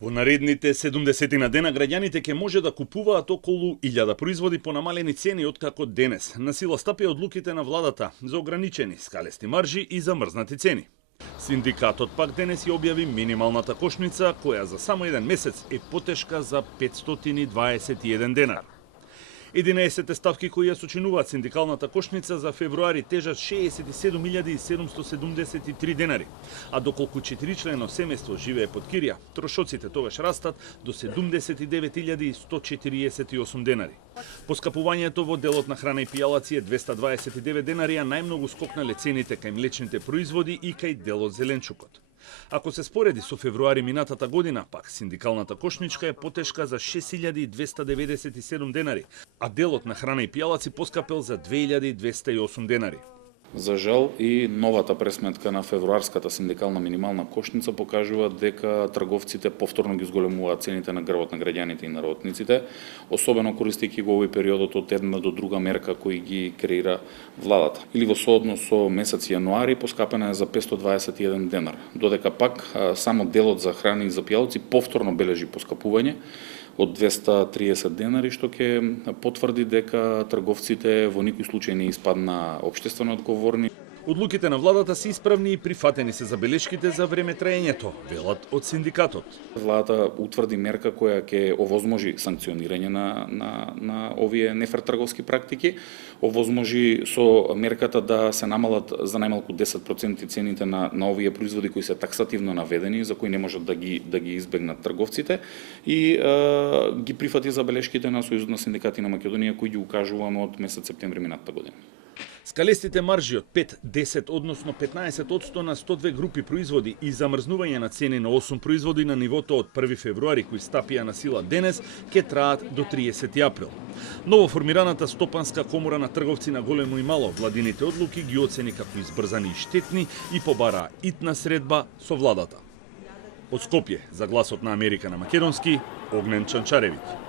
Во наредните 70 на дена граѓаните ќе може да купуваат околу 1000 производи по намалени цени откако денес. На сила стапија одлуките на владата за ограничени скалести маржи и замрзнати цени. Синдикатот пак денес ја објави минималната кошница, која за само еден месец е потешка за 521 денар. 11 ставки кои ја сочинуваат синдикалната кошница за февруари тежат 67.773 денари, а доколку 4-члено семејство живее под кирија, трошоците тогаш растат до 79.148 денари. Поскапувањето во делот на храна и пијалаци е 229 денари, а најмногу скокнале цените кај млечните производи и кај делот зеленчукот. Ако се спореди со февруари минатата година, пак синдикалната кошничка е потешка за 6.297 денари, а делот на храна и пијалаци поскапел за 2.208 денари. За жал и новата пресметка на февруарската синдикална минимална кошница покажува дека трговците повторно ги зголемуваат цените на грбот на граѓаните и на работниците, особено користејќи го овој периодот од една до друга мерка кои ги креира владата. Или во сооднос со месец јануари поскапена е за 521 денар, додека пак само делот за храна и за пијалци повторно бележи поскапување од 230 денари, што ќе потврди дека трговците во никој случај не испадна општествено одговорни. Одлуките на владата се исправни и прифатени се забелешките за време траењето, велат од синдикатот. Владата утврди мерка која ќе овозможи санкционирање на овие нефер трговски практики, овозможи со мерката да се намалат за најмалку 10% цените на овие производи кои се таксативно наведени, за кои не можат да ги избегнат трговците, и ги прифати забелешките на Сојузот на синдикати на Македонија кои ги укажуваме од месец септември минатата година. Скалестите маржи од 5, 10, односно 15% на 102 групи производи и замрзнување на цени на 8 производи на нивото од 1 февруари кои стапија на сила денес ќе траат до 30 април. Ново формираната стопанска комора на трговци на големо и мало владините одлуки ги оцени како избрзани и штетни и побараа итна средба со владата. Од Скопје за Гласот на Америка на македонски, Огнен Чанчаревиќ.